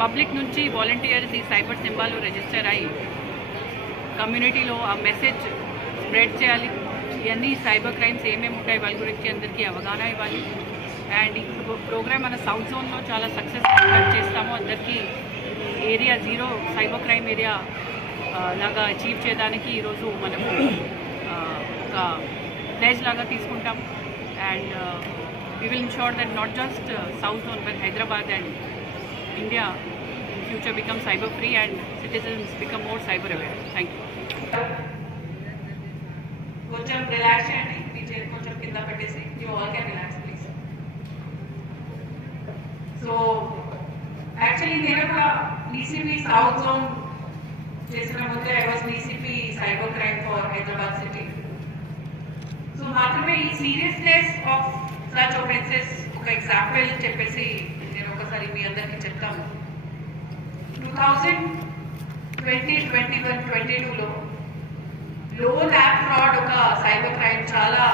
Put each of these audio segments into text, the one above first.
పబ్లిక్ నుంచి వాలంటీర్స్ ఈ cyber symbol register అయ్యి కమ్యూనిటీలో ఆ మెసేజ్ స్ప్రెడ్ చేయాలి. ఇవన్నీ సైబర్ క్రైమ్స్ ఏమేమి ఉంటాయి వాళ్ళ గురించి అందరికీ అవగాహన ఇవ్వాలి. అండ్ ఈ ప్రోగ్రామ్ మన సౌత్ జోన్లో చాలా సక్సెస్ కండక్ట్ చేస్తాము. అందరికీ ఏరియా 0 సైబర్ క్రైమ్ ఏరియా లాగా అచీవ్ చేయడానికి ఈరోజు మనము ఒక ప్లేజ్ లాగా తీసుకుంటాం. And we will ensure that not just South Zone but Hyderabad and India in future become cyber free and citizens become more cyber aware. Thank you. కొంచెం రిలాక్స్ చేయండి, మీ చేతి కొంచెం కింద పెట్టేసి you all can relax please. So actually నేను కూడా DCP south zone చేసిన ముందే I was DCP cyber crime for Hyderabad city. So మాత్రమే ఈ సీరియస్నెస్ ఆఫ్ సచ్ ఒఫెన్సెస్ ఒక ఎగ్జాంపుల్ చెప్పేసి నేను ఒకసారి మీ అందరికీ చెప్తాను. 2020-21-22లో లోన్ యాప్ ఫ్రాడ్ ఒక సైబర్ క్రైమ్ చాలా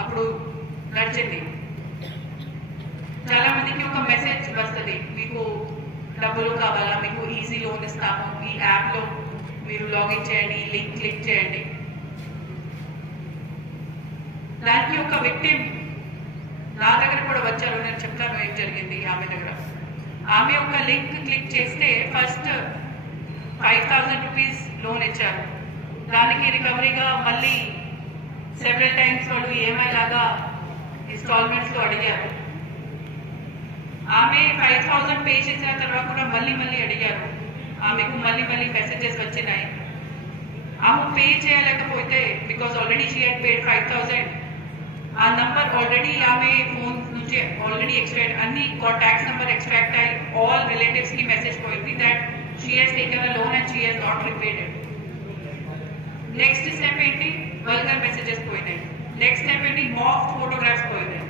అప్పుడు నడిచింది. చాలా మందికి ఒక మెసేజ్ వస్తుంది, మీకు డబ్బులు కావాలా, మీకు ఈజీ లోన్ ఇస్తాము, ఈ యాప్లో మీరు లాగిన్ చేయండి, లింక్ క్లిక్ చేయండి. దానికి ఒక విక్టిమ్ నా దగ్గర కూడా వచ్చారు, నేను చెప్తాను ఏం జరిగింది ఆమె దగ్గర. ఆమె ఒక లింక్ క్లిక్ చేస్తే ఫస్ట్ 5,000 రూపీస్ లోన్ ఇచ్చారు. దానికి రికవరీగా మళ్ళీ సెవెరల్ టైమ్స్ వాళ్ళు ఈఎంఐ లాగా ఇన్స్టాల్మెంట్స్లో అడిగారు. ఆమె 5,000 పే చేసిన తర్వాత కూడా మళ్ళీ అడిగారు. ఆమెకు మళ్ళీ మెసేజెస్ వచ్చినాయి. ఆమె పే చేయలేకపోతే because already she had paid 5,000, ఆ నంబర్ ఆల్రెడీ ఆమె ఫోన్ నుంచి ఆల్రెడీ ఎక్స్ట్రాక్ట్ అన్ని కాంటాక్ట్స్ నెంబర్ ఎక్స్ట్రాక్ట్ అయ్యి ఆల్ రిలేటివ్స్ కి మెసేజ్ పోయింది that she has taken a loan and she has not repaid it. Next step ఏంటి, vulgar messages పోయినాయి. Next step ఏంటి, మాఫ్ ఫోటోగ్రాఫ్స్ పోయినాయి.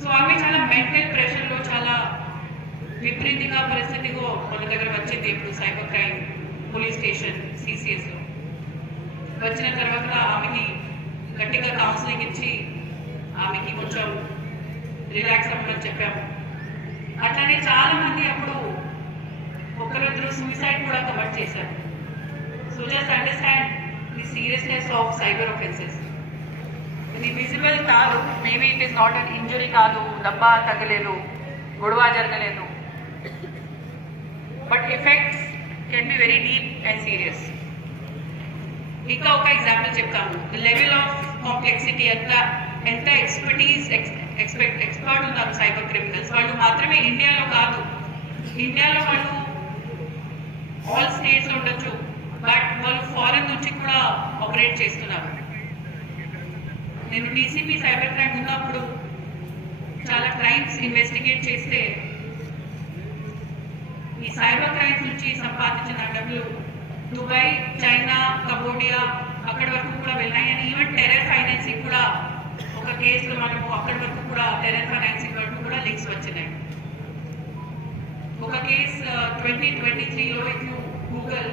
సో ఆమె చాలా మెంటల్ ప్రెషర్లో చాలా విపరీతంగా పరిస్థితిగా మన దగ్గర వచ్చింది. ఇప్పుడు సైబర్ క్రైమ్ పోలీస్ స్టేషన్ సిసిఎస్లో వచ్చిన తర్వాత ఆమెకి గట్టిగా కౌన్సిలింగ్ ఇచ్చి ఆమెకి కొంచెం రిలాక్స్ అవ్వమని చెప్పాము. అట్లానే చాలా మంది అప్పుడు ఒకరిద్దరు సూసైడ్ కూడా కమిట్ చేశారు. So just understand the seriousness of cyber offences. ఇది విజిబుల్ కాదు, maybe it is not an injury కాదు, దెబ్బ తగ్గలేదు, గొడవ జరగలేదు, but effects can be very deep and serious. ఇంకా ఒక ఎగ్జాంపుల్ చెప్తాను. లెవెల్ ఆఫ్ కాంప్లెక్సిటీ ఎంత ఎక్స్పర్టీస్ ఎక్స్పర్ట్ ఉన్నారు సైబర్ క్రిమినల్స్. వాళ్ళు మాత్రమే ఇండియాలో కాదు, ఇండియాలో వాళ్ళు ఆల్ స్టేట్స్లో ఉండొచ్చు, బట్ వాళ్ళు ఫారెన్ నుంచి కూడా ఆపరేట్ చేస్తున్నారు. నేను డీసీపీ సైబర్ క్రైమ్ ఉన్నప్పుడు చాలా క్రైమ్స్ ఇన్వెస్టిగేట్ చేస్తే ఈ సైబర్ క్రైమ్స్ నుంచి సంపాదించిన డబ్బులు దుబాయ్, చైనా, కంబోడియా అక్కడి వరకు కూడా వెళ్ళాయి. అని ఈవెన్ టెర్రర్ ఫైనాన్సింగ్ కూడా ఒక కేసులో మనము అక్కడి వరకు కూడా టెర్రర్ ఫైనాన్సింగ్ వరకు కూడా లింక్స్ వచ్చినాయి. ఒక కేసు 2023లో if you Google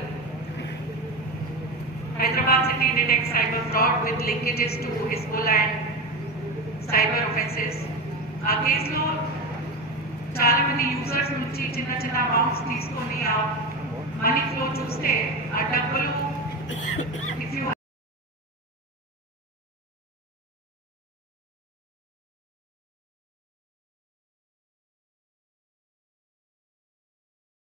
Hyderabad city detects cyber fraud with linkages to Hezbollah and cyber offences. ఆ కేసులో చాలా మంది యూజర్స్ నుంచి చిన్న అమౌంట్స్ తీసుకొని ఆ మనీ ఫ్లో చూస్తే ఆ డబ్బులు ఇఫ్ యూ